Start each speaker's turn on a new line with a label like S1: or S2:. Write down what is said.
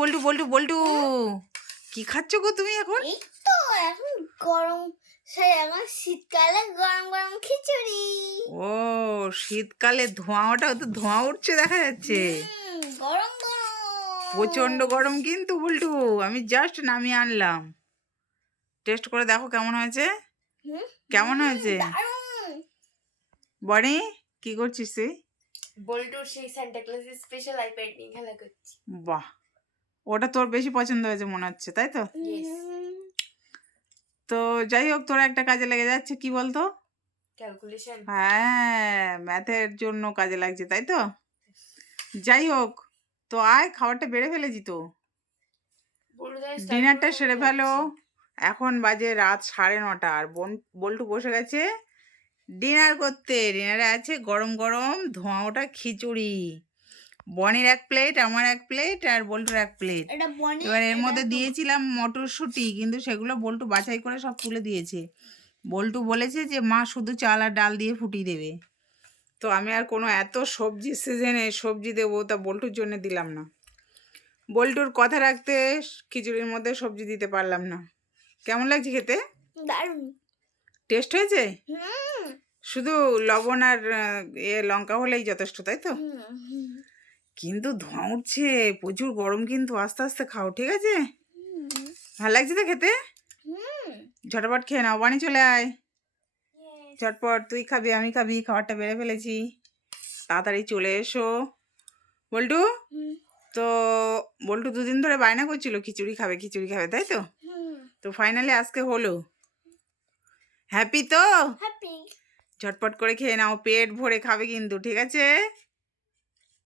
S1: বল্টু বল্টু বল্টু। কি খাচ্ছ গো তুমি এখন?
S2: এই তো এখন গরম। সে এখন শীতকালে গরম গরম খিচুড়ি।
S1: ও শীতকালে ধোঁয়া ওটা তো ধোঁয়া উঠছে দেখা যাচ্ছে।
S2: গরম গরম।
S1: প্রচণ্ড গরম কিন্তু বল্টু আমি জাস্ট নামিয়ে আনলাম। টেস্ট করে দেখো কেমন হয়েছে। কেমন হয়েছে? বনি কি করছিস তুই?
S3: বল্টুর সেই সান্টা ক্লজের স্পেশাল আইপ্যাড নিয়ে খেলা করছি।
S1: বাহ ওটা তোর বেশি পছন্দ হয়েছে মনে হচ্ছে তাই তো? তো যাই হোক তোর একটা কাজে লেগে যাচ্ছে কি বলতো?
S3: ক্যালকুলেশন
S1: হ্যাঁ ম্যাথের জন্য কাজে লাগছে তাই তো? যাই হোক তো আয় খাবারটা বেড়ে ফেলেছি তো। ডিনারটা সেরে ফেলো। এখন বাজে রাত সাড়ে নটা আর বোন বল্টু বসে গেছে। ডিনার করতে ডিনারে আছে গরম গরম ধোঁয়া ওটা খিচুড়ি। বনির এক প্লেট আমার এক প্লেট আর বল্টুর এক প্লেট এবার এর মধ্যে দিয়েছিলাম মটরশুঁটি কিন্তু সেগুলো বল্টু বাছাই করে সব তুলে দিয়েছে। বল্টু বলেছে যে মা শুধু চাল আর ডাল দিয়ে ফুটিয়ে দেবে। তো আমি আর কোনো এত সবজি সিজনে সবজি দেবো তা বল্টুর জন্য দিলাম না। বল্টুর কথা রাখতে খিচুড়ির মধ্যে সবজি দিতে পারলাম না। কেমন লাগছে খেতে? টেস্ট হয়েছে? শুধু লবণ আর এ লঙ্কা হলেই যথেষ্ট তাই তো? কিন্তু ধোঁয়া উঠছে প্রচুর গরম কিন্তু আস্তে আস্তে খাও ঠিক আছে? ভালো লাগছে তো খেতে। ঝটপট খেয়ে নাও বানি চলে আয়। ঝটপট তুই খাবি আমি খাবি খাবারটা বেড়ে ফেলেছি। তাড়াতাড়ি চলে এসো। বল্টু? তো বল্টু দুদিন ধরে বায়না করছিল খিচুড়ি খাবে খিচুড়ি খাবে তাই তো। তো ফাইনালি আজকে হলো। হ্যাপি তো? ঝটপট করে খেয়ে নাও পেট ভরে খাবে কিন্তু ঠিক আছে?